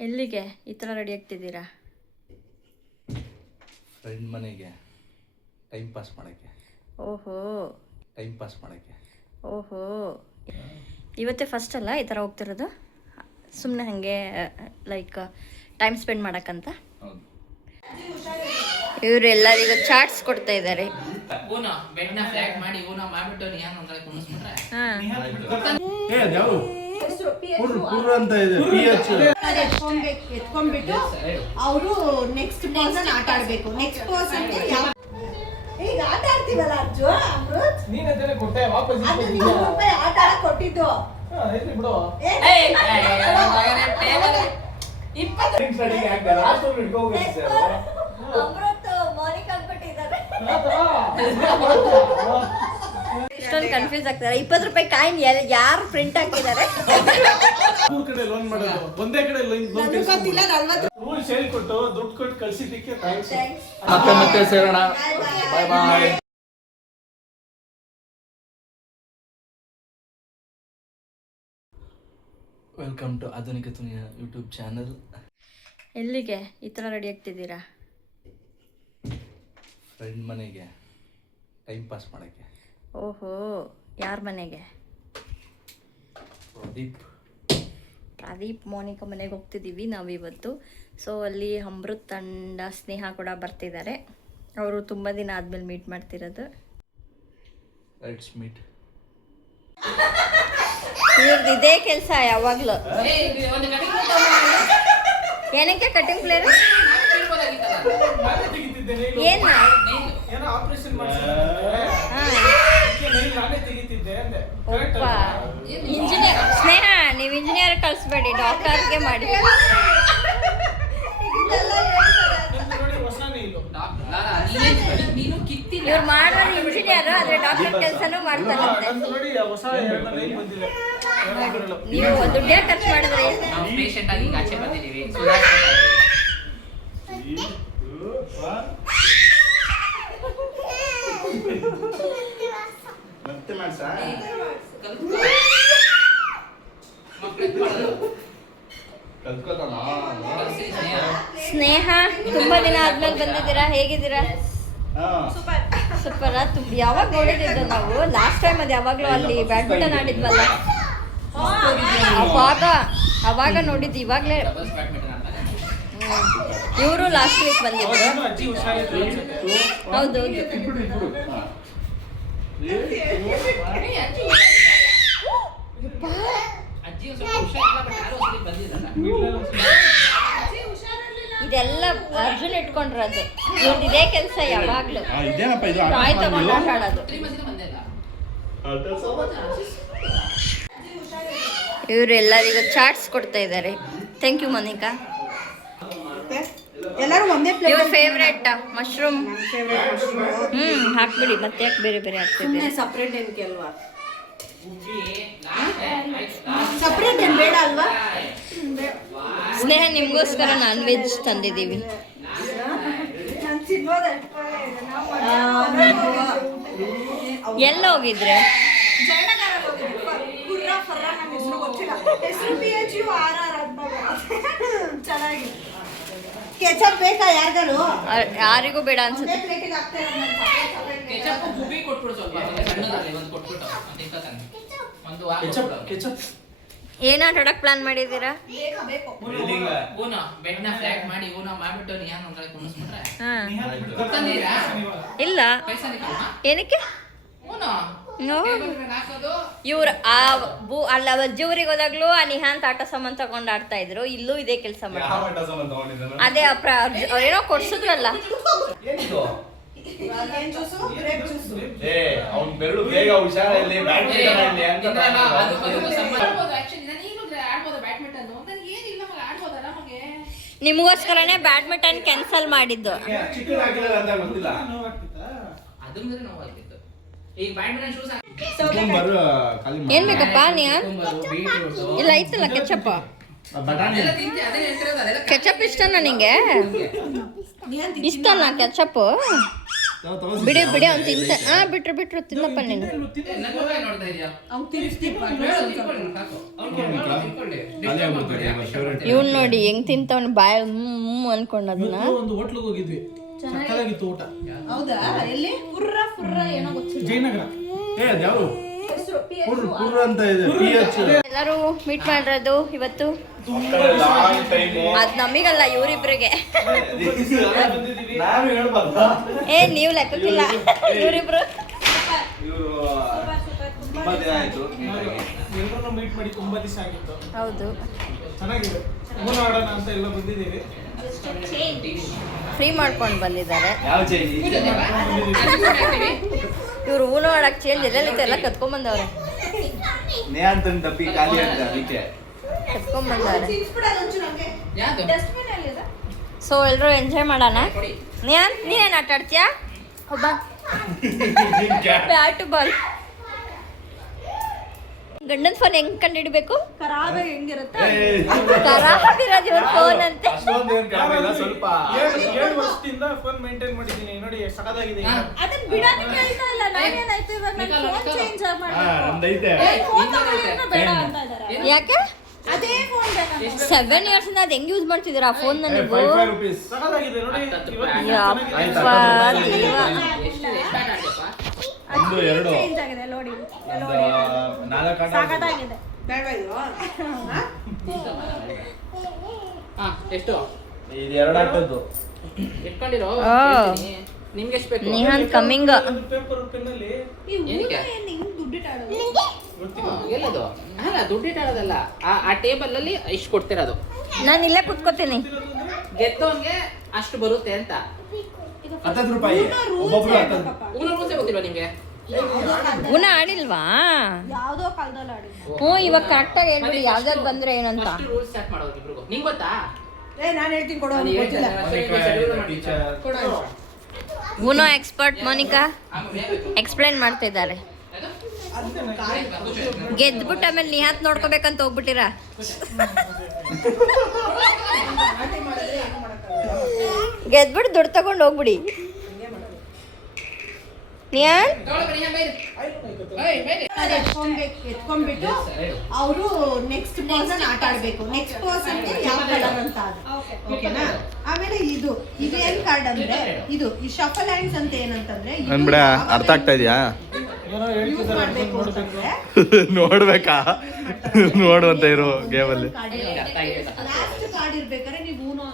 ಎಲ್ಲಿಗೆ ಈ ಥರ ರೆಡಿ ಆಗ್ತಿದ್ದೀರಾ? ಫ್ರೆಂಡ್ ಮನೆಗೆ ಟೈಮ್ ಪಾಸ್ ಮಾಡೋಕ್ಕೆ. ಓಹೋ, ಟೈಮ್ ಪಾಸ್ ಮಾಡೋಕ್ಕೆ. ಓಹೋ, ಇವತ್ತೇ ಫಸ್ಟ್ ಅಲ್ಲ ಈ ಥರ ಹೋಗ್ತಿರೋದು? ಸುಮ್ಮನೆ ಹಾಗೆ ಲೈಕ್ ಟೈಮ್ ಸ್ಪೆಂಡ್ ಮಾಡೋಕ್ಕಂತ? ಹೌದು. ಇವರು ಎಲ್ಲರಿಗೂ ಚಾಟ್ಸ್ ಕೊಡ್ತಾ ಇದ್ದಾರೆ. ಅವರು ನೆಕ್ಸ್ಟ್ ಪರ್ಸನ್ ಆಟ ಆಡ್ಬೇಕು. ನೆಕ್ಸ್ಟ್ ಪರ್ಸನ್ ಈಗ ಆಟ ಆಡ್ತೀವಲ್ಲ ಅರ್ಜು, ಅಮೃತ್ ಆಟ ಆಡ ಕೊಟ್ಟಿದ್ದು ಅಮೃತ್ ಮೋನಿಕಾ ಕೊಟ್ಟಿದ್ದಾರೆ. ಇಷ್ಟೊಂದು ಕನ್ಫ್ಯೂಸ್ ಆಗ್ತಾರೆ. 20 ರೂಪಾಯಿ ಕಾಯಿನ್ ಯಾರು ಪ್ರಿಂಟ್ ಹಾಕಿದ್ದಾರೆ? ಒಂದೇ ಕಡೆ ರೂಲ್ಸ್ ಹೇಳ್ಕೊಟ್ಟು ದುಡ್ಡು ಕೊಟ್ಟು ಕಳ್ಸಿದ್ದಕ್ಕೆ ಮತ್ತೆ ಸೇರೋಣ. Bye bye. ವೆಲ್ಕಮ್ ಟು ಆಧುನಿಕ ದುನಿಯಾ ಯೂಟ್ಯೂಬ್ ಚಾನಲ್. ಎಲ್ಲಿಗೆ ಈ ಥರ ರೆಡಿ ಆಗ್ತಿದ್ದೀರಾ? ಫ್ರೆಂಡ್ ಮನೆಗೆ ಟೈಮ್ ಪಾಸ್ ಮಾಡೋಕ್ಕೆ. ಓಹೋ, ಯಾರ ಮನೆಗೆ? ಪ್ರದೀಪ್ ಮೋನಿಕಾ ಮನೆಗೆ ಹೋಗ್ತಿದ್ದೀವಿ ನಾವಿವತ್ತು. ಸೊ ಅಲ್ಲಿ ಅಮೃತ್ ತಂಡ ಸ್ನೇಹ ಕೂಡ ಬರ್ತಿದ್ದಾರೆ. ಅವರು ತುಂಬ ದಿನ ಆದಮೇಲೆ ಮೀಟ್ ಮಾಡ್ತಿರೋದು. Let's meet. ಇವ್ರದ್ದು ಇದೇ ಕೆಲಸ ಯಾವಾಗಲೂ. ಏನಕ್ಕೆ ಕಟಿಂಗ್ ಪ್ಲೇಯರ್? ಏನು ಇಂಜಿನಿಯರ್ ಸ್ನೇಹ, ನೀವು ಇಂಜಿನಿಯರ್ ಕಳಿಸ್ಬೇಡಿ, ಡಾಕ್ಟರ್ಗೆ ಮಾಡಿ. ಇವ್ರು ಮಾಡೋರು ಇಂಜಿನಿಯರ್, ಆದರೆ ಡಾಕ್ಟರ್ ಕೆಲಸನೂ ಮಾಡ್ತಾರಂತೆ. ನೀವು ದುಡ್ಡೇ ಖರ್ಚು ಮಾಡಿದ್ರಿ. ಸ್ನೇಹ, ತುಂಬಾ ದಿನ ಆದ್ಮೇಲೆ ಬಂದಿದ್ದೀರಾ, ಹೇಗಿದ್ದೀರಾ? ಸೂಪರ್. ಯಾವಾಗ ನೋಡಿದ್ದು ನಾವು ಲಾಸ್ಟ್ ಟೈಮ್? ಅದು ಯಾವಾಗಲೂ ಅಲ್ಲಿ ಬ್ಯಾಡ್ಮಿಂಟನ್ ಆಡಿದ್ವಲ್ಲ, ಅವಾಗ ನೋಡಿದ್ದು. ಇವಾಗಲೇ ಇವರು ಲಾಸ್ಟ್ ವೀಕ್ ಬಂದಿದ್ರು. ಹೌದೌದು. ಇದೆಲ್ಲ ಅರ್ಜುನ್ ಇಟ್ಕೊಂಡ್ರದು. ಇವ್ರದ್ದು ಇದೇ ಕೆಲಸ ಯಾವಾಗ್ಲೂ. ಟಾಯ್ ತಗೊಂಡು ಆಟ ಆಡೋದು. ಇವರು ಎಲ್ಲರಿಗೂ ಚಾಟ್ಸ್ ಕೊಡ್ತಾ ಇದ್ದಾರೆ. Thank you Monika. ಎಲ್ಲರೂ ಒಂದೇ ಪ್ಲೇಟ್. ಇವ್ರ ಫೇವ್ರೆಟ್ ಮಶ್ರೂಮ್. ಹಾಕ್ಬಿಡಿ, ಮತ್ತೆ ಯಾಕೆ ಬೇರೆ ಬೇರೆ ಹಾಕ್ತಿದ್ದೀರಿ? ಸಪ್ರೇಟ್ ಏನಕ್ಕೆ ಅಲ್ವಾ? ಸಪ್ರೇಟ್ ಏನು ಬೇಡ ಅಲ್ವಾ? ಸ್ನೇಹ, ನಿಮ್ಗೋಸ್ಕರ ನಾನ್ ವೆಜ್ ತಂದಿದ್ದೀವಿ. ಎಲ್ಲ ಹೋಗಿದ್ರೆ? ಕೆಚಪ್ ಬೇಕಾ ಯಾರಿಗಾರು? ಯಾರಿಗೂ ಬೇಡ ಅನ್ಸುತ್ತೆ. ಏನ್ ಆಟ ಆಡಕ್ ಪ್ಲಾನ್ ಮಾಡಿದೀರಾ? ಇಲ್ಲ, ಏನಕ್ಕೆ? ಇವ್ರು ಅಲ್ಲ ಅಜ್ಜಿವ್ರಿಗೆ ಹೋದಾಗ್ಲೂ ಆ ನಿಹಾಂತ್ ಆಟ ಸಾಮಾನ್ ತಗೊಂಡ್ ಆಡ್ತಾ ಇದ್ರು. ಇಲ್ಲೂ ಇದೇ ಕೆಲಸ ಮಾಡ್ತಾರೆ. ಅದೇ ಏನೋ ಕೊಡ್ಸಿದ್ರಲ್ಲ. ನಿಮಗೋಸ್ಕರನೇ ಬ್ಯಾಡ್ಮಿಂಟನ್ ಕ್ಯಾನ್ಸಲ್ ಮಾಡಿದ್ದು. ಏನ್ ಬೇಕಪ್ಪ? ಇಲ್ಲ ಐತಲ್ಲ ಕೆಚಪ್. ಕೆಚಪ್ ಇಷ್ಟನಾ ನಿಂಗೆ? ಇಷ್ಟನಾ ಕೆಚಪ್? ಬಿಡಿ ಅವ್ನು ತಿಂತ ಬಿಟ್ರು ತಿನ್ನಪ್ಪ ನೀನು. ಅವ್ನು ತಿನ್ನಿಸ್ತೀಪ ಇವ್ನು ನೋಡಿ ಹೆಂಗ್ ತಿಂತವನು ಬಾಯ ಅನ್ಕೊಂಡ್ ಅದನ್ನ. ಒಂದು ಹೋಟ್ಲಿಗೆ ಹೋಗಿದ್ವಿ, ಸಕ್ಕತ್ತಾಗಿತ್ತು ಊಟ. ಹೌದಾ? ಎಲ್ಲಿ? ಫುರ್ರ ಏನೋ ಗೊತ್ತಿಲ್ಲ. ಜಯನಗರ. ಯಾವ್ದು ಕುರ್ರ ಅಂತ ಇದೆ PH. ಎಲ್ಲರೂ ಮೀಟ್ ಮಾಡಿರೋದು ಇವತ್ತು. ಅದ್ ನಮಗಲ್ಲ, ಇವರಿಬ್ರಿಗೆ. ನಾನು ಹೇಳ್ಬಾರ್ದಾ? ನೀವು ಲೆಕ್ಕಕ್ಕಿಲ್ಲ, ಇವರಿಬ್ರು. ತುಂಬಾ ದಿನ ಆಯ್ತು. ಎಲ್ಲರನ್ನು ಮೀಟ್ ಮಾಡಿ ತುಂಬಾ ದಿವಸ ಆಗಿತ್ತು. ಹೌದು, ಚೆನ್ನಾಗಿದೆ. ಮೂನ್ ಆಡೋಣ ಅಂತ ಎಲ್ಲ ಬಂದಿದ್ದೀವಿ. ಫ್ರೀ ಮಾಡ್ಕೊಂಡು ಬಂದಿದ್ದಾರೆ ಯಾವ ಚೇಂಜ್? ಇವ್ರು ಊನೋ ಆಡಕ್ ಚೇಂಜ್ ಎಲ್ಲ ಕತ್ಕೊಂಡ್ ಬಂದವ್ರೆ. ನೇಂತನ್ ಡಬ್ಬಿ ಖಾಲಿ ಅಂತ ಅದಕ್ಕೆ ಕತ್ಕೊಂಡ್ ಬಂದವ್ರೆ. ತಿನ್ಸ್ಬಿಡಲ್ಲ ಒಂಚೂರು ಹಂಗೆ. ಡಸ್ಟ್ಬಿನ್ ಅಲ್ಲಿ ಅದ? ಸೊ ಎಲ್ರು ಎಂಜಾಯ್ ಮಾಡೋಣ. ನೀನೇನ್ ಆಟ ಆಡ್ತೀಯಾ? Bat ball. ಗಂಡನ್ ಫೋನ್ ಹೆಂಗ್ ಕಂಡಿಡ್ಬೇಕು? ಖರಾಬ್ ಹೆಂಗಿರುತ್ತೆ? ಖರಾಬಿರೋದು ಇವ್ರ ಫೋನ್ ಅಂತೆ. ಅಷ್ಟೊಂದೇನ್ ಕಾಣಿಲ್ಲ, ಸ್ವಲ್ಪ 7 ವರ್ಷದಿಂದ ಫೋನ್ ಮೇಂಟೈನ್ ಮಾಡಿದ್ದೀನಿ ನೋಡಿ, ಸಖತ್ತಾಗಿದೆ. ಅದನ್ನ ಬಿಡಕ್ಕೆ ಕೇಳ್ತಾ ಇಲ್ಲ. ನಾನೇನಾಯ್ತು ಇವಾಗ ನನ್ನ ಫೋನ್ ಚೇಂಜ್ ಮಾಡ್ಬೇಕು. ನಮ್ದೈತೆ. ಫೋನ್ ತಗೊಳ್ಳಿದ್ರೆ ಬೇಡ ಅಂತ ಇದ್ದಾರೆ. ಯಾಕೆ? ಅದೇ ಫೋನ್ ಬೇಕು. 7 years ಇಂದ ಅದ್ ಹೆಂಗ್ ಯೂಸ್ ಮಾಡ್ತಿದ್ದೀರಾ ಆ ಫೋನ್ ನೀವು? 5 rupees. ಸಖತ್ತಾಗಿದೆ ನೋಡಿ. ಯಪ್ಪ ದೇವ. ಒಂದು ಎರಡು ಚೇಂಜ್ ಆಗಿದೆ ನೋಡಿ. ನಾಲ್ಕು ಆಟ ಸಾಕಾಗಿದೆ. ಬೇಡ ಇದು. ಎಷ್ಟು ಇದು ಎರಡು ಆಟದ್ದು. ಇಟ್ಕೊಂಡಿರೋ ನಿಮ್ಗೆ ಎಷ್ಟು ಬೇಕು? ನಿಹಾನ್ ಕಮ್ಮಿಂಗ್. ಪೇಪರ್ ಪೆನ್ನಲ್ಲಿ ಈ ಊಟ ಏನಕ್ಕೆ? ಏನ್ ಹಿಂಗ್ ದುಡ್ಡಿಟ್ಟಾಡೋದು? ಎಲ್ಲದು ಅಲ್ಲ, ದುಡ್ಡಿಟ್ಟಾಡೋದಲ್ಲ. ಆ ಟೇಬಲ್ ಅಲ್ಲಿ ಇಷ್ಟು ಕೊಡ್ತಿರೋದು. ನಾನು ಇಲ್ಲೇ ಕುತ್ಕೋತೀನಿ. ಗೆದ್ದವನ್ಗೆ ಅಷ್ಟು ಬರುತ್ತೆ ಅಂತ. 10 ರೂಪಾಯಿ ಒಬ್ಬೊಬ್ರು 10. ರೂಲ್ಸೇ ಗೊತ್ತಿಲ್ವಾ ನಿಮ್ಗೆ? ಉನ ಆಡಿಲ್ವಾ? ಯಾವ್ದೋ ಕಾಲದಲ್ಲಿ ಆಡಿದ್ದು. ಹ್ಞೂ, ಇವಾಗ ಕರೆಕ್ಟಾಗಿ ಹೇಳ್ಬಿಡಿ ಯಾವ್ದಾದ್ರು ಬಂದ್ರೆ ಏನಂತ. ಫಸ್ಟ್ ರೂಲ್ಸ್ ಸ್ಟಾರ್ಟ್ ಮಾಡೋದು ಇಬ್ರಿಗೂ. ನಿಂಗೆ ಗೊತ್ತಾ? ನಾನು ಹೇಳ್ತೀನಿ ಕೊಡೋ. ನಾನು ಗೊತ್ತಿಲ್ಲ. ಉನೋ ಎಕ್ಸ್ಪರ್ಟ್ ಮೋನಿಕಾ ಎಕ್ಸ್ಪ್ಲೈನ್ ಮಾಡ್ತಾ ಇದ್ದಾರೆ. ಗೆದ್ಬಿಟ್ಟು ಆಮೇಲೆ ನಿಹಾತ್ ನೋಡ್ಕೋಬೇಕಂತ ಹೋಗ್ಬಿಟ್ಟಿರ. ಗೆದ್ಬಿಟ್ಟು ದುಡ್ಡು ತಗೊಂಡು ಹೋಗ್ಬಿಡಿ. ನಿಹಾನ್ ಎತ್ಕೊಂಡ್ಬಿಟ್ಟು ಅವರು ನೆಕ್ಸ್ಟ್ ಪರ್ಸನ್ ಆಟ ಆಡ್ಬೇಕು. ನೆಕ್ಸ್ಟ್ ಪರ್ಸನ್ ಯಾವ ಕಲರ್ ಅಂತ ಅದು. ಓಕೆನಾ? ಆಮೇಲೆ ಇದು ಏನ್ ಕಾರ್ಡ್ ಅಂದ್ರೆ ಇದು ಈ ಶಫಲ್ ಹ್ಯಾಂಡ್ಸ್ ಅಂತ ಏನಂತಂದ್ರೆ ಅನ್ಬಿಡ ಅರ್ಥ ಆಗ್ತಾ ಇದೆಯಾ? ಏನೋ ಯೂಸ್ ಹೇಳ್ತಿದ್ದಾರೆ ಮಾಡ್ಬೇಕು ಅಂತಂದ್ರೆ ನೋಡ್ಬೇಕಾ? ನೋಡುವಂತ ಇರೋ ಗೇಮಲ್ಲಿ ಲಾಸ್ಟ್ ಕಾರ್ಡ್ ಇರ್ಬೇಕಾದ್ರೆ ನೀವು ಊನೋ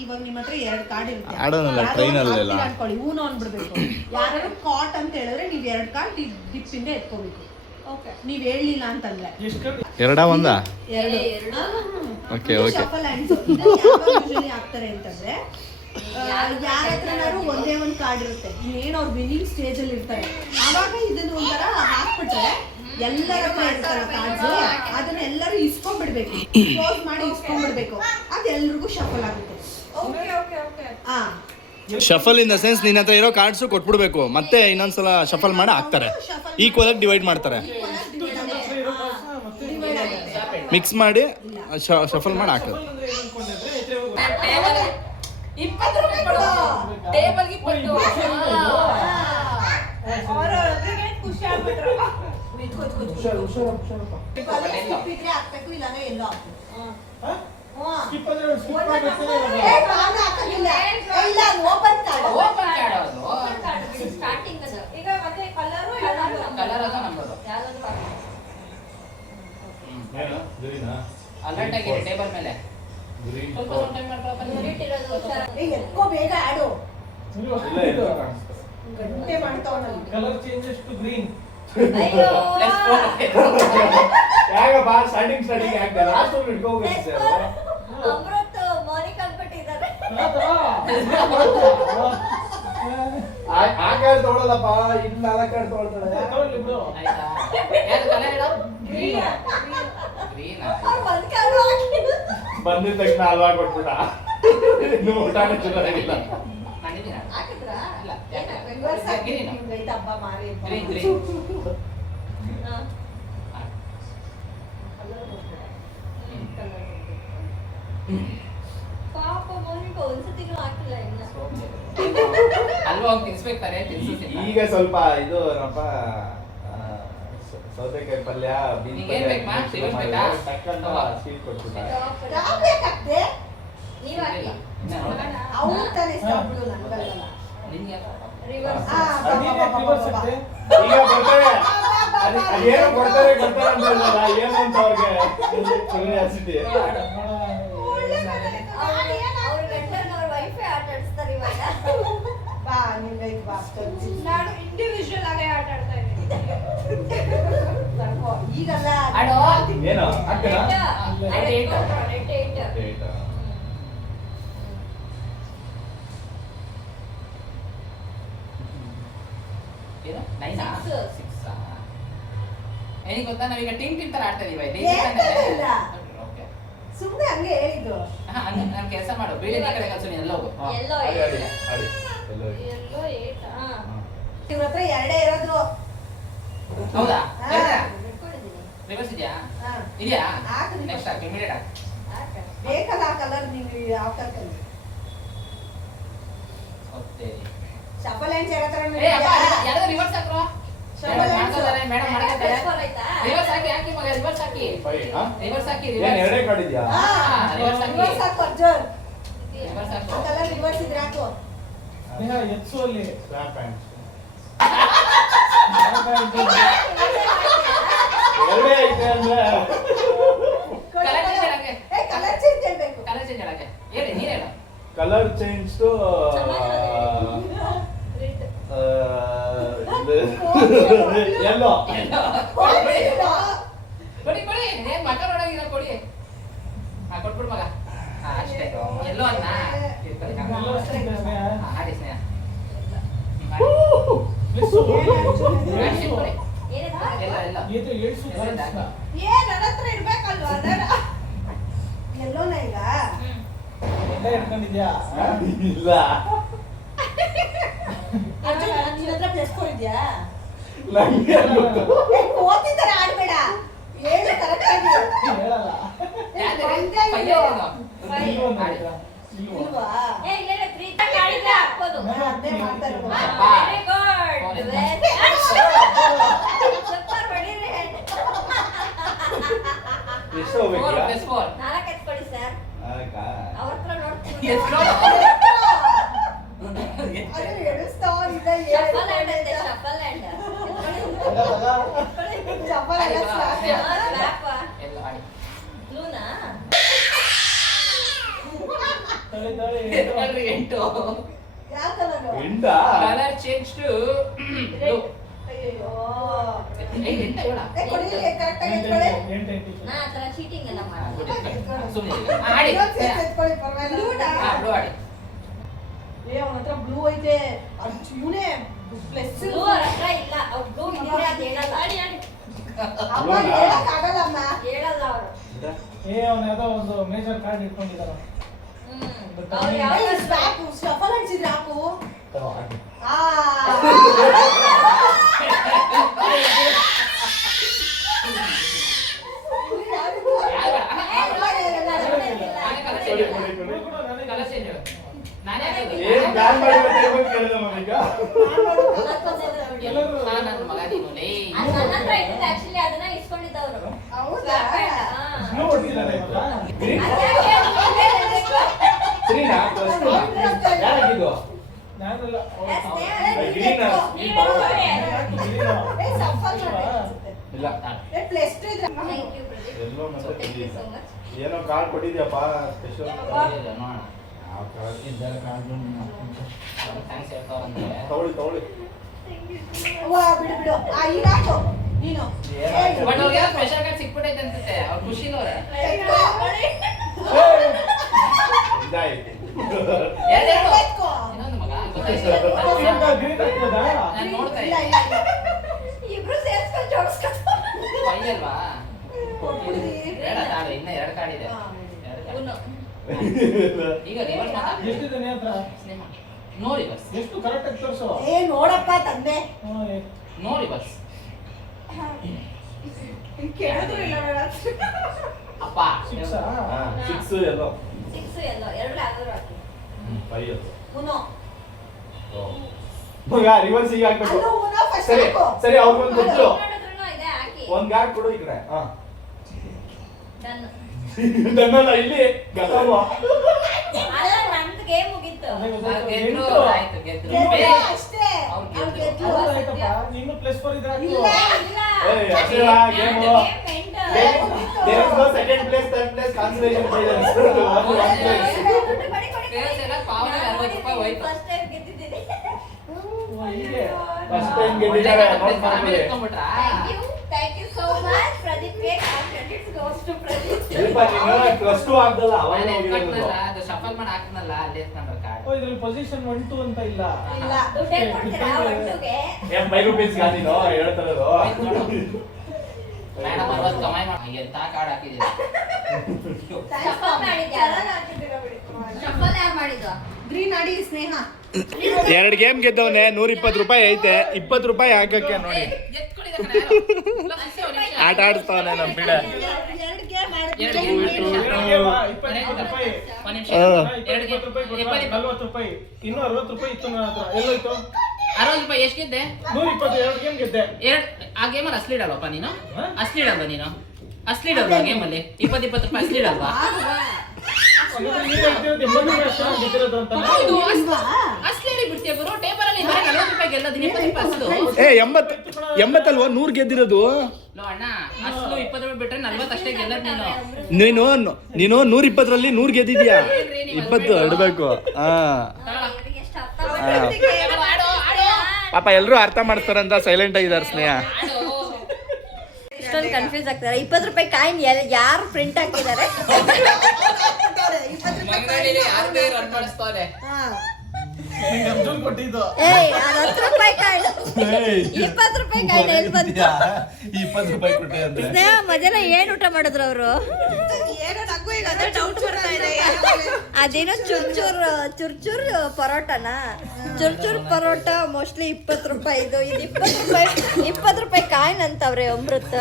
ಇವಾಗ ನಿಮ್ಮ ಹತ್ರ 2 ಕಾರ್ಡ್ ಇರುತ್ತೆ. ಆಡೋನಲ್ಲ, train ಅಲ್ಲೆಲ್ಲ. ಅನ್ಕೊಳ್ಳಿ ಊನೋ ಅನ್ಬಿಡ್ಬೇಕು. ಯಾರು ಕಾಟ್ ಅಂತ ಹೇಳಿದ್ರೆ ನೀವು 2 ಕಾರ್ಡ್ ಡಿಪ್ಪಿಂದ ಎತ್ಕೋಬೇಕು. ಓಕೆ, ನೀವ್ ಹೇಳಿಲ್ಲ ಅಂತಂದ್ರೆ ಎರಡ ಒಂದ? 2. Okay okay. Shuffle hands usually ಆಗ್ತಾರೆ ಅಂತಂದ್ರೆ ಯಾರ ಹತ್ರನಾರು ಒಂದೇ ಒಂದು ಕಾರ್ಡ್ ಇರುತ್ತೆ. ಇನ್ನೇನು ಅವ್ರು ವಿನ್ನಿಂಗ್ ಸ್ಟೇಜ್ ಅಲ್ಲಿ ಇರ್ತಾರೆ. ಆವಾಗ ಇದನ್ನ ಒಂಥರ ಹಾಕ್ಬಿಟ್ರೆ ಎಲ್ಲರ ಹತ್ರ ಇರ್ತಾರೆ ಕಾರ್ಡ್ಸ್, ಅದನ್ನ ಎಲ್ಲರೂ ಇಸ್ಕೊಂಡ್ಬಿಡ್ಬೇಕು. ಕ್ಲೋಸ್ ಮಾಡಿ ಇಸ್ಕೊಂಡ್ಬಿಡ್ಬೇಕು. ಅದು ಎಲ್ರಿಗೂ ಶಫಲ್ ಆಗುತ್ತೆ. ಹಾ, ಶಫಲ್ ಇನ್ ದ ಸೆನ್ಸ್ ನಿನ್ನ ಹತ್ರ ಇರೋ ಕಾರ್ಡ್ಸ್ ಕೊಟ್ಬಿಡ್ಬೇಕು, ಮತ್ತೆ ಇನ್ನೊಂದ್ಸಲ ಶಫಲ್ ಮಾಡಿ ಹಾಕ್ತಾರೆ. ಈಕ್ವಲ್ ಆಗಿ ಡಿವೈಡ್ ಮಾಡ್ತಾರೆ, ಮಿಕ್ಸ್ ಮಾಡಿ ಶಫಲ್ ಮಾಡಿ ಹಾಕೋದು. ಟೇಬಲ್ಗೆ ಕೊಟ್ಟು ಖುಷಿ ಆಗ್ಬಿಟ್ರು. ಹಾಕ್ಬೇಕು, ಇಲ್ಲಾಂದ್ರೆ ಎಲ್ಲೋ ಓಪನ್ ಕಾರ್ಡ್. ಈಗ ಮತ್ತೆ ಕಲರ್ ಕಲರ್ ಅದ ನಮ್ಮದು. ಅಲರ್ಟ್ ಆಗಿದೆ ಟೇಬಲ್ ಮೇಲೆ. ಸ್ವಲ್ಪ ಟೈಮ್ ಮಾಡ್ಕೊಳ್ಳಪ್ಪ. ಎತ್ಕೋ ಬೇಗ ಆಡು. ಗಂಟೆ ಮಾಡ್ತಾವನಲ್ಲಿ. Colour changes to green. ಯಾಕಪ್ಪ ಸ್ಟಾರ್ಟಿಂಗ್ ಯಾಕೆ ಲಾಸ್ಟ್ ಒಂದು ಇಟ್ಕೋಬೇಕು ಸರ್? ಅಮೃತ್ ಮೋನಿಕಾ ಅಂದ್ಬಿಟ್ಟಿದ್ದಾರೆ. ಆ ಕಾರ್ಡ್ ತಗೊಳ್ಳಲ್ಲಪ್ಪ, ಇಲ್ಲಿ 4 ಕಾರ್ಡ್ ತಗೊಳ್ತಾಳೆ. ತಗೊಳ್ಳಿ ಬಿಡು. ಆಯ್ತಾ? ಯಾವ್ದು ಕಲರ್ ಹೇಳು? ಗ್ರೀನ್. ಅವ್ರು ಒಂದ್ ಕಾರ್ಡು ಹಾಕಿದ್ರು. ಬಂದಿದ ತಕ್ಷಣ ಹಲ್ವಾ ಕೊಟ್ಬಿಟ್ಟ. ಇನ್ನು ಊಟನೇ ಚೆನ್ನಾಗಿಲ್ಲ. ಮಾಡಿದ್ದೀರಾ? ಹಾಕಿದ್ರಾ? ಇಲ್ಲ. ರಿವರ್ಸ್ ಹಾಕಿ. ಗ್ರೀನ್. ನಿಮ್ಗೈತೆ ಹಬ್ಬ ಮಾರಿ. Green green. ಪಾಪ ಮೋನಿಕಾ ಸ್ವಲ್ಪ ಒಂದ್ಸತಿನೂ ಹಾಕಿಲ್ಲ ಇನ್ನ. ಅಲ್ವಾ ಅವ್ನು ತಿನ್ಸ್ಬೇಕು ತಾನೇ ತಿನ್ಸಿಲ್ಲ. ಈಗ ಸ್ವಲ್ಪ ಇದು ನಪ್ಪ ಸೌತೆಕಾಯಿ ಪಲ್ಯ ನಿಂಗೆ ಏನ್ ಬೇಕು ಮಾ? ಸಿಗಲ್ ಬೇಕಾ? ಸ್ವೀಟ್ ಕೊಟ್ಬಿಟ್ಟ. ಯಾವ್ಬೇಕಾಗ್ತದೆ? ನೀವ್ ಹಾಕಿ. ಅವ್ರು ತಾನೇ ಇಷ್ಟ ಬಿಡು ನನ್ಗಲ್ಲ. ನಿನ್ಗೆ ರಿವರ್ಸ್. ರಿವರ್ಸ್ ಆಗ್ತದೆ. ಈಗ ಬರ್ತಾರೆ ಅದೇನೋ ಕೊಡ್ತಾರೆ ಅಂತ ಹೇಳಲ್ಲ ಏನು ಅಂತ ಅವ್ರಿಗೆ ಕ್ಯೂರಿಯಾಸಿಟಿ. ಅವ್ರ ಗಂಡನ ಅವ್ರ ವೈಫೇ ಆಟ ಆಡಿಸ್ತಾರೆ ಇವಾಗ. ಬಾ ನಿಂಗೆ ಇದು ಬಾ ನಾನು ಇಂಡಿವಿಜುವಲ್ ಆಗೇ ಆಟ ಆಡ್ತಾ ಇದ್ದೀನಿ. ಈಗಲ್ಲ ಆಡೋ. ಏನು ಹಾಕ್ತೀರಾ? ಏನು? ನೈನಾ? Six. ಸಿಕ್ಸಾ? ಏನಿಗೆ ಗೊತ್ತಾ ನಾವೀಗ ಟೀಮ್ ತರ ಆಡ್ತಾ ಇದೀವಿ ಏನಿಲ್ಲ. ಸುಮ್ನೆ ಹಂಗೆ ಹೇಳಿದ್ದು. ನಾನು ಕೆಲಸ ಮಾಡು ಬೇರೆ ಕಡೆ ಕಲ್ಸು ನೀನು ಎಲ್ಲ ಹೋಗು. ಎಲ್ಲೋ ಆಡಿ, ಆಡಿ, ಏಟ. ಆಡಿ. ಎಲ್ಲೋ ಇದೆ. ಎಲ್ಲೋ ಏಟ. ಇವ್ರ ಹತ್ರ ಎರಡೇ ಇರೋದು. ಹೌದಾ? ಹಾ. ಇಟ್ಕೊಂಡಿದ್ದೀನಿ. ರಿವರ್ಸ್ ಇದೆಯಾ? ಹಾ. ಇದೆಯಾ? ಹಾಕು ನೀವು. ನೆಕ್ಸ್ಟ್ ಹಾಕಿ ಇಮಿಡಿಯೇಟ್ ಹಾಕಿ. ಆಟ. ಬೇಕಲ್ಲ ಆ ಕಲರ್ ನಿಂಗೆ ಯಾವ ಕಲರ್ ಓಕೆ. ಚಪ್ಪಲ್ ಏನ್ ಜಗ ತರ ಏ ಅಪ್ಪ ಯಾರು ರಿವರ್ಸ್ ಹಾಕ್ರೋ? ಮೇಡಮ್ ಮಾಡ್ತಾರೆ ಮೇಡಮ್ ಮಾಡ್ತಾರೆ. Baseball ಆಯ್ತಾ? ರಿವರ್ಸ್ ಹಾಕಿ ಹಾಕಿ ಮಗ ರಿವರ್ಸ್ ಹಾಕಿ. ಹಾ? ರಿವರ್ಸ್ ಹಾಕಿ ಏನ್ ರಿವರ್ಸ್. ಎರಡೇ ಕಾರ್ಡ್ ಇದೆಯಾ? ರಿವರ್ಸ್ ಹಾಕಿ. ರಿವರ್ಸ್ ಹಾಕು ಅರ್ಜುನ್. ರಿವರ್ಸ್ ಹಾಕು. ಆ ಕಲರ್ ರಿವರ್ಸ್ ಇದ್ರೆ ಹಾಕು. ದೇಹ ಎತ್ಸು ಅಲ್ಲಿ. Snap pant. ಇವಾಗ ಎರಡೇ ಐತೆ ಅಂದ್ರೆ ಕಲರ್ ಚೇಂಜ್ ಮಾಡಕ್ಕೆ. ಏ ಕಲರ್ ಚೇಂಜ್ ಹೇಳ್ಬೇಕು. ಕಲರ್ ಚೇಂಜ್ ಮಾಡಕ್ಕೆ. ಹೇಳಿ ನೀನು ಹೇಳು. ಕಲರ್ ಚೇಂಜ್ ಟು ಎಲ್ಲೋ. ಎಲ್ಲೋ. ಕೊಡಿ ಕೊಡಿ ಏನ್ ಮಗ ನೋಡಂಗಿಲ್ಲ ಕೊಡಿ. ಹಾ ಕೊಟ್ಬಿಡು ಮಗ. ಹಾ ಅಷ್ಟೇ. ಎಲ್ಲೋ ಅನ್ನ. ಎಲ್ಲೋ ಅಷ್ಟೇ ಸ್ನೇಹ. ಆಡಿ ಸ್ನೇಹ. ಮಿಸ್ಸು. ಆಡಿ ಕೊಡಿ. ಏನಿದೆ? ಎಲ್ಲ ಎಲ್ಲ. ಇದು ಏಳ್ಸು ಕಳಿಸ್ತಾ. ಏ ನನ್ನ ಹತ್ರ ಇರ್ಬೇಕಲ್ವಾ ಅದರ ಎಲ್ಲೋನ ಈಗ ಎಲ್ಲ ಇಟ್ಕೊಂಡಿದ್ಯಾ? ಇಲ್ಲ ಅರ್ಜುನ್ ನಿನ್ನ ಹತ್ರ ಪ್ಲಸ್ ಕೊಡಿದ್ಯಾ ನಂಗೆ ಗೊತ್ತು. ಏ ಕೋತಿ ತರ ಆಡ್ಬೇಡ ಹೇಳು ಕರೆಕ್ಟ್ ಆಗಿ ಹೇಳಲ್ಲ. ಒಂದೇ ಪೈಯ ಇಲ್ವೋ? ಏನು? ಇಲ್ವೋ ಆಡಿ. ನೋಡ್ತಾ? ಇಲ್ವೋ? ಇಲ್ವಾ ಏ ಇಲ್ಲ ಇಲ್ಲ ಪ್ರೀತಾಗಿ ಆಡಿದ್ರೆ ಹಾಕ್ಬೋದು. ಅದೇ ಮಾಡ್ತಾ ಇರೋದು. ಅಪ್ಪ. Very good. ಸೂಪರ್ ಹೊಡೀರಿ. ಎಷ್ಟು ಹೋಗ್ಬೇಕಿಲ್ಲ? ಪ್ಲಸ್ 4. 4 ಎತ್ಕೊಳ್ಳಿ ಸರ್. ಆಯ್ತಾ? ಅವ್ರ ಹತ್ರ ನೋಡ್ತೀನಿ. ಎಷ್ಟು? ಅದನ್ನ ಎಣಿಸ್ತಾವಿದ್ದ ಶಫಲ್ ಹ್ಯಾಂಡ್ ಅಂತೆ ಶಫಲ್ ಹ್ಯಾಂಡ್. ಚಪ್ಪಲ್ ಎಲ್ಲ ಸ್ಲಾಪ್. ಎಲ್ಲ ಆಡಿ. ಬ್ಲೂನಾ? ತಲೆ ತಲೆ ಎತ್ಕೊಳ್ರಿ 8. ಯಾವ ಕಲರ್ ಎಂಟಾ? Colour change to blue. ಅಯ್ಯೋ ಎಂಟ ಹೇಳ. ಏ ಕೊಡಿ ಕರೆಕ್ಟ್ ಆಗಿ ಎತ್ಕೊಳ್ಳಿ ನಾ ಆ ಥರ ಚೀಟಿಂಗ್ ಎಲ್ಲ ಮಾಡಲ್ಲ. ಸುಮ್ಮನೆ ಆಡಿ. ಎತ್ಕೊಳ್ಳಿ ಪರವಾಗಿಲ್ಲ ಹಾ ಬ್ಲೂ ಆಡಿ. ಏ ಅವನ ಹತ್ರ ಬ್ಲೂ ಐತೆ ಇವನೇ ಪ್ಲಸ್ ಬ್ಲೂ ಅವ್ರ ಹತ್ರ ಇಲ್ಲ. ಅವ್ರು ಬ್ಲೂ ಇದ್ರೆ ಅದು ಹೇಳಲ್ಲ. ಆಡಿ ಆಡಿ. ಅಮ್ಮ ಹೇಳಕ್ ಆಗಲ್ಲಮ್ಮ ಹೇಳಲ್ಲ ಅವರು. ಏ ಅವನ ಯಾವ್ದೋ ಒಂದು ಮೇಜರ್ ಕಾರ್ಡ್ ಇಟ್ಕೊಂಡಿದ್ದಾರ. ಅವ್ರು ಏ ಯಾವ ಸ್ಟಾಪ್ ಸ್ಟಫಲ್ ಹಂಚಿದ್ರೆ ಹಾಕು ಆ ಕಲರ್ ಚೇಂಜ್ ಹೇಳು. ನಾನೇ ಏನ್ ಬ್ಯಾನ್ ಮಾಡಿರೋ ಟೈಮಲ್ಲಿ ಕೇಳಿದೆ ಮಗೀಗ. ನನ್ನ ಮಗ ನೀನು ಲೇ. ನನ್ನ ಹತ್ರ ಇದ್ದಿದ್ದು ಆಕ್ಚುಲಿ ಅದನ್ನ ಇಸ್ಕೊಂಡಿದ್ದವ್ರು. ಹೌದಾ ಬ್ಲೂ ಹೊಡ್ತಿದ್ದಾರೆ ಇವಾಗ. ಗ್ರೀನ್ ಅದ್ಯಾಕೆ ಹೇಳ್ಬೇಕು? ಗ್ರೀನಾ? Plus two? ಯಾರಾಗಿದ್ದು? ನಾನಲ್ಲ. ಗ್ರೀನ್ ನೀವೇ ನೋಡಿ. ಏ ಸಫಲ್ ಅನ್ಸುತ್ತೆ ಇಲ್ಲ ಏ ಪ್ಲಸ್ 2 ಇದ್ರೆ Thank you, Pradeep. ಎಲ್ಲೋ ಮತ್ತೆ Thank you so ಇಲ್ಲ. much. ಏನೋ ಕಾರ್ಡ್ ಕೊಟ್ಟಿದ್ಯಪ್ಪ ಸ್ಪೆಷಲ್. ನೋಡೋಣ. ಯಾವ ಕಾರ್ಡ್ ಇದ್ದಾರೆ ಕಾರ್ಡ್ ಥ್ಯಾಂಕ್ಸ್ ಹೇಳ್ತಾವಂತೆ. ತಗೊಳ್ಳಿ ತಗೊಳ್ಳಿ. ವಾ ಬಿಡು ಬಿಡು ಆ ಈಗ ಹಾಕು ನೀನು ಬಟ್ ಅವ್ರಿಗೆ ಸ್ಪೆಷಲ್ ಕಾರ್ಡ್ ಸಿಕ್ಬಿಟ್ಟೈತೆ ಅನ್ಸುತ್ತೆ. ಅವ್ರು ಖುಷಿನವ್ರೆ. ಇದಾಯ್ತು. ಎರಡೆರಡು. ಎತ್ಕೋ. ಇನ್ನೊಂದು ಮಗ ಗ್ರೀನ್ ಹಾಕ್ಬೋದಾ? ನಾನು ನೋಡ್ತಾ ಇಲ್ಲ ಇದ್ದೆ. ಇಲ್ಲ ಇಬ್ರು ಸೇರ್ಸ್ಕೊಂಡು ಜೋಡಿಸ್ಕೊಂಡು ಫೈ ಅಲ್ವಾ? ಕೊಟ್ಬಿಡಿ. ಬೇಡ ತಾಳು ಇನ್ನ 2 ಕಾರ್ಡ್ ಇದೆ. ಹಾ. 2 ಕಾರ್ಡ್. ಉನ್ನು. ಈಗ ರಿವರ್ಸ್ ಮಾತಾಡಿ. ಎಷ್ಟಿದೆ ನಿನ್ನ ಹತ್ರ? ಸ್ನೇಹ. No reverse. ಎಷ್ಟು ಕರೆಕ್ಟ್ ಆಗಿ ತೋರಿಸು. ಏ ನೋಡಪ್ಪ ತಂದೆ ನೋ ರಿವರ್ಸ್. ಕೇಳಿದ್ರು ಇಲ್ಲ ಬೇಡ ಅಪ್ಪ ಸಿಕ್ಸಾ? ಸಿಕ್ಸ್ ಎಲ್ಲೋ 6 ಎಲ್ಲೋ ಎರಡು ಯಾವ್ದಾದ್ರು ಹಾಕಿ. ಉನೋ ರಿವರ್ಸ್ ಈಗ ಹಾಕ್ಬೇಕು. ಅಲ್ಲೋ ಉನೋ ಫಸ್ಟ್ ಸರಿ ಹಾಕೋ. ಸರಿ ಅವ್ರಿಗೊಂದು ಗೊತ್ತು. ನೋಡಿದ್ರುನು ಇದೆ ಹಾಕಿ. ಒಂದ್ ಗಾಡ್ ಕೊಡು ಈ ಕಡೆ. ಹಾ Done. ನನ್ನಲ್ಲ ಇಲ್ಲಿ ಗತವ. ಅಲ್ಲ ನಂದು ಗೇಮ್ ಮುಗೀತು. ಗೆದ್ರು ಆಯ್ತು ಗೆದ್ರು ಗೆದ್ರು ಅಷ್ಟೇ. ಅವ್ರು ಅವ್ರು ಗೆದ್ರು. ಗೆದ್ರು. ಆಯ್ತಪ್ಪ ನೀನು +4 ಇದ್ರೆ ಹಾಕು. ಇಲ್ಲ ಇಲ್ಲ. ಏಯ್ ಅಕ್ಷರ ಗೇಮ್ ನಂದು game end. there is no second place third place consolation prize. ದುಡ್ಡು ಕೊಡಿ, ಕೊಡಿ, Players ಎಲ್ಲ ಪಾವನೆ 60 ರೂಪಾಯಿ ಹೋಯ್ತು. First time ಗೆದ್ದಿದ್ದೀನಿ. ಹೀಗೆ ಫಸ್ಟ್ ಟೈಮ್ ಒಳ್ಳೆ ಗೆದ್ದಿದ್ದಾರೆ ಆಮೇಲೆ ನೋಡ್ ಮಾಡ್ಕೊಳ್ಳಿ. ಇಟ್ಕೊಂಡ್ಬಿಟ್ರಾ? Thank you so much. Pradeep ಗೆ credits goes to Pradeep. ಸ್ವಲ್ಪ ನೀನು +2 ಆಗ್ದಲ್ಲ ಅವಾಗ ನಾನು ಹೋಗಿರೋದು. ಎತ್ಕೊಂಡ್ನಲ್ಲ, ಅದು shuffle ಮಾಡಿ ಹಾಕ್ನಲ್ಲ, ಅಲ್ಲಿ ಎತ್ಕೊಂಡ್ರೆ ಕಾರ್ಡ್. ಓ ಇದ್ರಲ್ಲಿ ಪೊಸಿಷನ್ 1 2 ಅಂತ ಇಲ್ಲ. ಇಲ್ಲ ದುಡ್ಡೇ ಕೊಡ್ತೀರಾ ಒಟ್ಟುಗೆ? ಏನ್ 5 ರೂಪೀಸ್ ಗಾದಿನೋ ಹೇಳ್ತಾರದು. ಮೇಡಮ್ 60 ಕಮಾಯಿ ಮಾಡಿ ಎಂತ ಕಾರ್ಡ್ ಹಾಕಿದ್ದೀರಾ? Shuffle ಮಾಡಿದ್ಯಾ? Shuffle ಯಾರು ಮಾಡಿದ್ದು? ಗ್ರೀನ್ ಆಡಿ ಸ್ನೇಹ 2 ಗೇಮ್ ಗೆದ್ದವನೆ 120 ರೂಪಾಯಿ ಐತೆ. 20 ರೂಪಾಯಿ ಹಾಕಕ್ಕೆ ನೋಡಿ ಎತ್ಕೊಂಡಿದ್ದ ಕಣೆ ಯಾರು? ಇಲ್ಲ, ಅಷ್ಟೇ ಒಂದ್ ನಿಮಿಷ. ಆಟ ಆಡಿಸ್ತಾವನೆ ನಮ್ ಬಿಡ. 2 ಗೇಮ್ ಎರಡು ಆಡಿದ್ವಿ game. ಎರಡ್ಗೆ ಬಾ, 20 ರೂಪಾಯಿ. ಒಂದ್ ನಿಮಿಷ. ಹಾ. 2 20 ರೂಪಾಯಿ ಕೊಡ್ವಾ, 40 ರೂಪಾಯಿ. ಇನ್ನೂ 60 ರೂಪಾಯಿ ಇತ್ತು ನನ್ನ ಹತ್ರ. ಎಲ್ಲೋಯ್ತು? 60 ರೂಪಾಯಿ ಎಷ್ಟು ಗೆದ್ದೆ? 122 ಗೇಮ್ ಗೆದ್ದೆ. ಆ ಗೇಮಲ್ಲಿ ಅಸ್ಲಿ ಇಡಲ್ವಪ್ಪ ನೀನು? ಹಾ? ಅಸ್ಲಿ ಇಡಲ್ವಾ ನೀನು? ಅಸ್ಲಿ ಇಡಲ್ವಾ ಗೇಮಲ್ಲಿ? 20 ರೂಪಾಯಿ ಅಸ್ಲಿ ಇಡಲ್ವಾ? ಹಾಗಾದ್ರೆ ನೀನು ಹೇಳ್ತಿರೋದು 80 ರೂಪಾಯಿ ಅಷ್ಟೇ ನಾನು ಗೆದ್ದಿರೋದು ಅಂತ. ಹೌದು, ಇಲ್ವಾ? ಅಸ್ಲಿ ಹೇಳಿ ಬಿಡ್ತೀಯ ಗುರು. ಟೇಬಲ್ ಅಲ್ಲಿ 40 ರೂಪಾಯಿ ಗೆಲ್ಲೋದು 20 ರೂಪಾಯಿ ಅಸ್ಲು. ಏ 80 ಅಲ್ವಾ 100 ಗೆದ್ದಿರೋದು. ಲೋ ಅಣ್ಣ, ಅಸ್ಲು 20 ರೂಪಾಯಿ ಬಿಟ್ರೆ 40 ಅಷ್ಟೇ ಗೆಲ್ಲೋದು ನೀನು ನೀನು. ನೀನು 120ರಲ್ಲಿ 100 ಗೆದ್ದಿದ್ಯಾ. 20 ಇಡಬೇಕು. ಹಾ ಇವ್ರಿಗೆ ಎಷ್ಟು ಅರ್ಥ ಹಾ. ಮಾಡ್ತಿದ್ದೆ? ಆಡು, ಆಡು. ಪಾಪ ಎಲ್ರು ಅರ್ಥ ಮಾಡ್ತಾರಂತ ಸೈಲೆಂಟ್ ಆಗಿದ್ದಾರೆ ಸ್ನೇಹ. ಇಷ್ಟೊಂದು ಕನ್ಫ್ಯೂಸ್ ಆಗ್ತಾರೆ. 20 ರೂಪಾಯಿ ಕಾಯಿನ್ ಯಾರು ಪ್ರಿಂಟ್ ಹಾಕಿದ್ದಾರೆ? ಮಂಗಳೂರಲ್ಲಿ ಯಾರು ಬೇರೆ ರನ್ ಮಾಡಿಸ್ತಾರೆ? ಹಾ. ನಿಂಗೆ ಅರ್ಜುನ್ ಕೊಟ್ಟಿದ್ದು. ಏಯ್ ಅದು 10 ರೂಪಾಯಿ ಕಾಯಿನ್. 20 ರೂಪಾಯಿ ಕಾಯಿನ್ ಎಲ್ಲಿ ಬಂತು? 20 ರೂಪಾಯಿ ಕೊಟ್ಟೆ ಅಂದ್ರೆ ಸ್ನೇಹ ಮಧ್ಯಾಹ್ನ ಏನ್ ಊಟ ಮಾಡಿದ್ರು ಅವರು? ಏನೋ ನಂಗೂ ಈಗ ಅದೇ ಡೌಟ್ ಬರ್ತಾ ಇದೆ. ಅದೇನೋ ಚುರ್ಚುರ್ ಪರೋಟನ. ಚುರ್ಚುರ್ ಪರೋಟ ಮೋಸ್ಟ್ಲಿ 20 ರೂಪಾಯಿ ಇದು 20 ರೂಪಾಯಿ ಕಾಯಿನ್ ಅಂತವ್ರೆ ಅಮೃತ.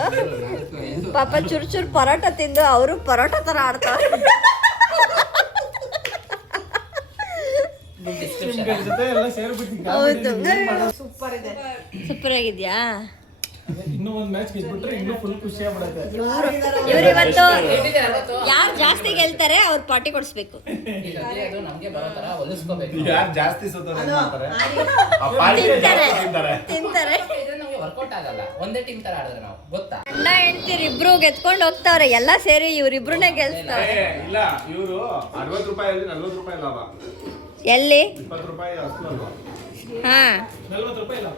ಪಾಪ ಚುರ್ಚುರ್ ಪರೋಟ ತಿಂದು ಅವರು ಪರೋಟ ತರ ಆಡ್ತಾವ್ರೆ. ನಿಮ್ಗೆ ಜೊತೆ ಎಲ್ಲ ಸೇರ್ಬಿಟ್ಟು ಹೌದು. ಸೂಪರ್ ಇದೆ. ಸೂಪರ್ ಆಗಿದ್ಯಾ? ಇನ್ನೂ ಒಂದು ಮ್ಯಾಚ್ ಗೆದ್ಬಿಟ್ರೆ ಇನ್ನೂ ಫುಲ್ ಖುಷಿ ಆಗ್ಬಿಡುತ್ತೆ. ಇವ್ರು ಇವತ್ತು ಎಷ್ಟಿದೆ 60? ಯಾರು ಜಾಸ್ತಿ ಗೆಲ್ತಾರೆ ಅವ್ರ ಪಾರ್ಟಿ ಕೊಡಿಸ್ಬೇಕು. ಈ ಸತಿ ಅದು ನಮ್ಗೆ ಬರೋ ತರ ಹೊಲಿಸ್ಕೋಬೇಕು. ಯಾರು ಜಾಸ್ತಿ ಸೋತಾರೆ ಅದು ಮಾಡ್ತಾರೆ ಆಡಿ. ಆ ಪಾರ್ಟಿ ತಿಂತಾರೆ ಜಾಸ್ತಿ ತಿಂತಾರೆ. ತಿಂತಾರೆ. ಇದು ನಮ್ಗೆ ವರ್ಕೌಟ್ ಆಗಲ್ಲ. ಒಂದೇ ಟೀಮ್ ತರ ಆಡಿದ್ರೆ ನಾವು, ಗೊತ್ತಾ? ಅಣ್ಣ ಹೆಂಡ್ತಿರ್ ಇಬ್ರು ಗೆದ್ಕೊಂಡು ಹೋಗ್ತಾವ್ರೆ. ಎಲ್ಲ ಸೇರಿ ಇವ್ರಿಬ್ರನ್ನೇ ಗೆಲ್ಸ್ತಾವ್ರೆ. ಏ, ಇಲ್ಲ ಇವರು 60 ರೂಪಾಯಲ್ಲಿ 40 ರೂಪಾಯಿ ಲಾಭ. ಎಲ್ಲಿ? 20 ರೂಪಾಯಿ ಅಷ್ಟು ಅಲ್ವಾ. ಹಾ 40 ರೂಪಾಯಿ ಇಲ್ಲ.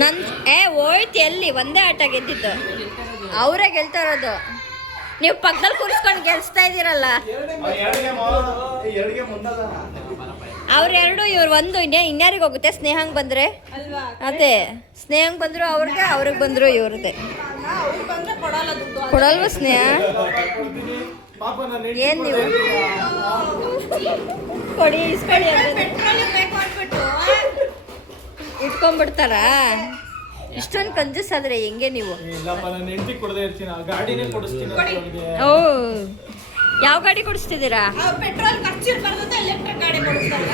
ನನ್ ಹೋಯ್ತು ಎಲ್ಲಿ? ಒಂದೇ ಆಟ ಗೆದ್ದಿದ್ದು. ಅವರೇ ಗೆಲ್ತಾ ಇರೋದು. ನೀವು ಪಕ್ಕದಲ್ಲಿ ಕೂರಿಸ್ಕೊಂಡು ಗೆಲ್ಸ್ತಾ ಇದೀರಲ್ಲ. ಎರಡಿಗೆ ಮುಂದಲ್ಲ. ಅವ್ರೆರಡು ಇವ್ರು ಒಂದು ಇನ್ಯಾರಿಗೆ ಹೋಗುತ್ತೆ? ಸ್ನೇಹಂಗ್ ಬಂದ್ರೆ ಅಲ್ವಾ? ಅದೇ ಸ್ನೇಹಂಗ್ ಬಂದ್ರು ಅವ್ರಿಗೆ ಬಂದ್ರು ಇವ್ರದ್ದೆ. ಅವ್ರು ಬಂದ್ರೆ ಕೊಡಲ್ಲ ದುಡ್ಡು. ಕೊಡಲ್ವ ಸ್ನೇಹ? ಕೊಡ್ತೀನಿ. ಪಾಪ ನನ್ನ ಏನ್ ನೀವು ಕೊಡಿ ಇಸ್ಕೊಳ್ಳಿ ಅಂದ್ರೆ ಪೆಟ್ರೋಲ್ ಬೇಕು ಅಂದ್ಬಿಟ್ಟು ಇಟ್ಕೊಂಡ್ಬಿಡ್ತಾರ. ಇಷ್ಟೊಂದು ಕಂಜೂಸ್ ಆದ್ರೆ ಹೆಂಗೆ ನೀವು? ಇಲ್ಲಪ್ಪ ನನ್ನ ಹೆಂಡತಿ ಕೊಡದೇ ಇರ್ತೀನಿ. ಆ ಗಾಡಿನೇ ಕೊಡಿಸ್ತೀನಿ ಅವ್ರಿಗೆ. ಓ ಯಾವ ಗಾಡಿ ಕೊಡಿಸ್ತಿದ್ದೀರಾ? ಪೆಟ್ರೋಲ್ ಖರ್ಚಿರ್ಬಾರ್ದು ಅಂತ ಎಲೆಕ್ಟ್ರಿಕ್ ಗಾಡಿ ಕೊಡಿಸ್ತಾರೆ.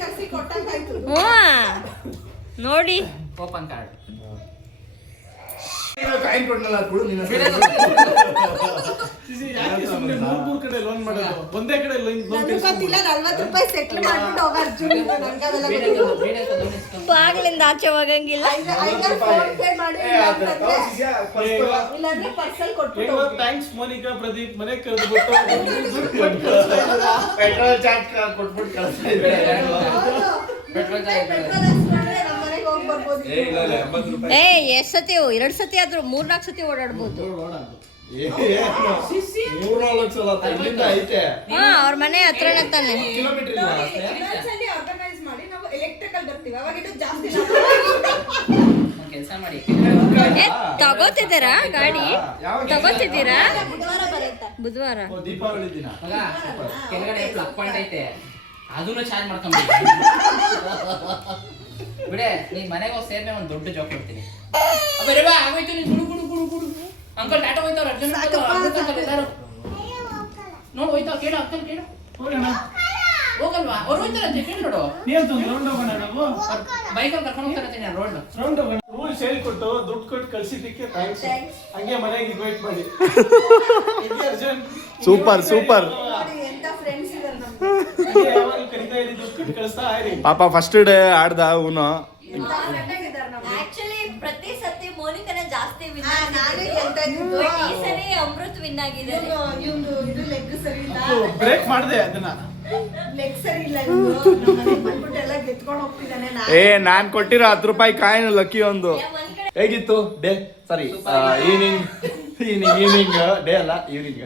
ಕರ್ಸಿ ಕೊಟ್ಟಂಗಾಯ್ತು. ಹ್ಞೂ ನೋಡಿ. Open card. ಕಾಯಿನ್ ಕೊಡ್ನಲ್ಲ ಅದು ಕೊಡು ನೀನು. ಯಾಕೆ ಸುಮ್ಮನೆ ಮೂರ್ ಕಡೆ ಲೋನ್ ಮಾಡೋದು? ಒಂದೇ ಕಡೆ ಲೋನ್ ನನಗೆ ಗೊತ್ತಿಲ್ಲ 40 ರೂಪಾಯಿ ಸೆಟ್ಲ್ ಮಾಡ್ಬಿಟ್ಟು ಹೋಗ ಅರ್ಜುನ್. ನನಗೆ ಅವೆಲ್ಲ ಗೊತ್ತಿಲ್ಲ. ಬಾಗ್ಲಿಂದ ಆಚೆ ಹೋಗಂಗಿಲ್ಲ. ಐದಾರು ಫೋನ್ ಪೇ ಮಾಡಿ ಇಲ್ಲಾಂದ್ರೆ ಪರ್ಸಲ್ ಕೊಟ್ಬಿಟ್ಟು ಹೋಗಿ. ಥ್ಯಾಂಕ್ಸ್ ಮೋನಿಕಾ ಪ್ರದೀಪ್ ಮನೆ ಕರೆದ್ಬಿಟ್ಟು ದುಡ್ಡು ಕೊಟ್ಟು ಕಳಿಸ್ತಾ ಇದ್ದೀರಾ? ಪೆಟ್ರೋಲ್ ಚಾರ್ಜ್ ಕೊಟ್ಬಿಟ್ಟು ಕಳಿಸ್ತಾ ಇದ್ದಾರೆ. ಪೆಟ್ರೋಲ್ ಪೆಟ್ರೋಲ್ ಹಾಕ್ಸ್ಕೊಂಡ್ರೆ ನಮ್ಮ ಮನೆಗೆ ಹೋಗಿ ಬರ್ಬೋದು. ಏ ಇಲ್ಲ ಇಲ್ಲ 80 ರೂಪಾಯಿ. ಎಷ್ಟು ಸತಿ 2 ಸತಿ ಆದ್ರೂ 3-4 ಸತಿ ಓಡಾಡ್ಬೋದು. 3-4 ಸಲ ಇಲ್ಲಿಂದ ಐತೆ. ಹಾ ಅವ್ರ ಮನೆ ಹತ್ರನೇ ತಾನೆ. ಕಿಲೋಮೀಟರ್ ಇಲ್ಲ. ಇನ್ನೊಂದ್ಸಲಿ ಆರ್ಗನೈಸ್ ಮಾಡಿ ನಾವು ಎಲೆಕ್ಟ್ರಿಕಲ್ ಬರ್ತೀವಿ. ಅವಾಗ ಇದು ಜಾಸ್ತಿ ಕೆಲಸ ಮಾಡಿ. ಏ ತಗೋತಿದ್ದೀರಾ ಗಾಡಿ? ತಗೋತಿದ್ದೀರಾ? ಬುಧವಾರ ಬರುತ್ತೆ. ಬುಧವಾರ ಓ, ದೀಪಾವಳಿ ದಿನ. ಮಗ, ಕೆಳಗಡೆ ಪ್ಲಗ್ ಪಾಯಿಂಟ್ ಐತೆ, ಅದನ್ನು ಚಾರ್ಜ್ ಮಾಡ್ಕೊಂಬಿಡಿ. ಬಿಡೆ, ನೀನ್ ಮನೆಗೆ ಹೋಗಿ ಸೇರ್ಮೆ ಒಂದು ದೊಡ್ಡ ಜಾಬ್ ಕೊಡ್ತೀನಿ. ಅಬ್ಬೇ ಬಾ, ಆಗೋಯ್ತು ನೀನು. ಗುಡು ಅಂಕಲ್ ಟಾಟಾ ಹೋಯ್ತವ್ರು. ಅರ್ಜುನ್ ನೋಡು ಹೋಯ್ತು. ಹೋಯ್ತಾವ ಕೇಳು ಅಕ್ಕನ ಕೇಳು ಹೋಗೋಣ. ಹೋಗಲ್ವಾ ಅವ್ರು ಹೋಯ್ತಾರಂತೆ ಕೇಳಿ ನೋಡು ನೀವಂತ ಒಂದು ರೌಂಡ್ ಹೋಗೋಣ ನಾವು. ಬೈಕಲ್ಲಿ ಕರ್ಕೊಂಡು ಹೋಗ್ತಾರಂತೆ ನಾನು ರೋಡ್ ರೌಂಡ್ ಹೋಗೋಣ. ರೂಲ್ಸ್ ಹೇಳ್ಕೊಟ್ಟು ದುಡ್ಡು ಕೊಟ್ಟು ಕಳ್ಸಿದ್ದಕ್ಕೆ ಥ್ಯಾಂಕ್ಸ್. ಹಂಗೆ ಮನೆಗೆ ಇನ್ವೈಟ್ ಮಾಡಿ. ಇದು ಅರ್ಜುನ್. Super super. ನೋಡಿ ಎಂತ ಫ್ರೆಂಡ್ಸ್ ಇದಾರೆ ನಮ್ಗೆ. ಹಂಗೆ ಯಾವಾಗ್ಲೂ ಕರಿತಾ ಇರಿ, ದುಡ್ಡು ಕೊಟ್ಟು ಕಳಿಸ್ತಾ ಇರಿ. ಪಾಪ ಫಸ್ಟ್ ಡೇ ಆಡ್ದ ಅವನು. ಎಂತ ಫ್ರೆಂಡ್ಸ್ ಇದಾರೆ ನಮ್ಗೆ. ಆಕ್ಚುಲಿ ಪ್ರತಿ ಸತಿ ಮೋನಿಕನೇ ಜಾಸ್ತಿ ವಿನ್ ನಾನೇ ಗೆಲ್ತಾ ಇದ್ದಿದ್ದು. ಈ ಸರಿ ಅಮೃತ್ ವಿನ್ ಆಗಿದ್ದಾರೆ. ಇವ್ನು ಇದು ಲೆಗ್ ಸರಿ ಇಲ್ಲ. ಬ್ರೇಕ್ ಮಾಡಿದೆ ಅದನ್ನ. ಲೆಗ್ ಸರಿ ಇಲ್ಲ ಇವ್ನು. ನಮ್ಮ ಮನೆಗ್ ಬಂದ್ಬಿಟ್ಟು ಎಲ್ಲ ಗೆತ್ಕೊಂಡು ಹೋಗ್ತಿದ್ದಾನೆ. ನಾನ್ ಕೊಟ್ಟಿರೋ 10 ರೂಪಾಯಿ ಕಾಯಿನ್ ಲಕ್ಕಿ ಒಂದು. ಒಂದ್ ಕಡೆ ಹೇಗಿತ್ತು ಡೇ? ಸಾರಿ ಈವ್ನಿಂಗ್ ಡೇ ಅಲ್ಲ ಈವ್ನಿಂಗ್.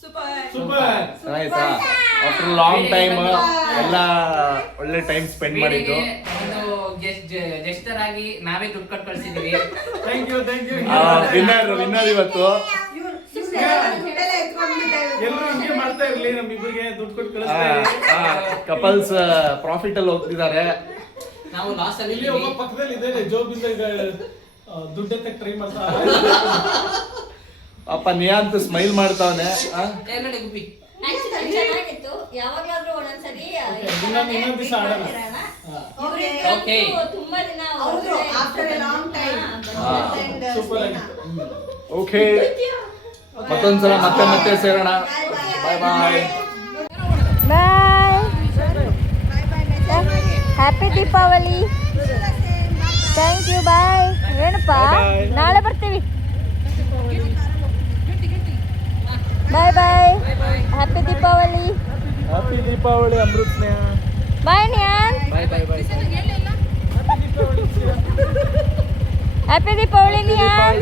ಸೂಪರ್. ಚೆನ್ನಾಯ್ತಾ? ಆಫ್ಟರ್ ಲಾಂಗ್ ಟೈಮ್ ಎಲ್ಲ ಒಳ್ಳೆ ಟೈಮ್ ಸ್ಪೆಂಡ್ ಮಾಡಿದ್ದು. ಒಂದು ಜೆಸ್ಟರ್ ಆಗಿ ನಾವೇ ದುಡ್ಡು ಕೊಟ್ಟು ಕಳ್ಸಿದೀವಿ ಥ್ಯಾಂಕ್ ಯು ವಿನ್ನರ್ ಇವತ್ತು. ದುಡ್ಡೆಲ್ಲ ಎತ್ಕೊಂಡ್ಬಿಟ್ಟೆ. ಎಲ್ಲರೂ ಹಿಂಗೆ ಮಾಡ್ತಾ ಇರ್ಲಿ, ನಮ್ಮಿಬ್ಬರಿಗೆ ದುಡ್ಡು ಕೊಟ್ಟು ಕಳಿಸ್ತಾ ಇರಿ. ಕಪಲ್ಸ್ ಪ್ರಾಫಿಟ್ ಅಲ್ಲಿ ಹೋಗ್ತಿದ್ದಾರೆ. ನಾವು ಲಾಸ್ ಅಲ್ಲಿ ಇಲ್ಲಿ ಒಬ್ಬ ಪಕ್ಕದಲ್ಲಿ ಇದ್ದಾನೆ, ಜೋಬಿಂದ ದುಡ್ಡೆತ್ತ ಟ್ರೈ ಮಾಡ್ತಾ. ಪಾಪ ನಿಯಾಂತ್ ಸ್ಮೈಲ್ ಮಾಡ್ತಾವನೆ. ನೋಡಿ ಗುಬ್ಬಿ actually ಚೆನ್ನಾಗಿತ್ತು. ಯಾವಾಗ್ಲಾದ್ರೂ ಒಂದೊಂದ್ಸರಿ ಇನ್ನೊಂದ್ ದಿವಸ ಆಡೋಣ. Okay. ತುಂಬಾ ದಿನ ಹೌದು, after a long time. And, super Sneha. ಆಗಿ. ಓಕೆ, ಮತ್ತೊಂದ್ಸಲ ಮತ್ತೆ ಸೇರೋಣ. Bye bye. Bye. Happy Deepavali. Thank you. Bye. ಏನಪ್ಪ, ನಾಳೆ ಬರ್ತೀವಿ. Bye bye. Happy Deepavali. Happy Deepavali Amrit Sneha. Bye Niyan. Bye bye bye happy Deepavali neon.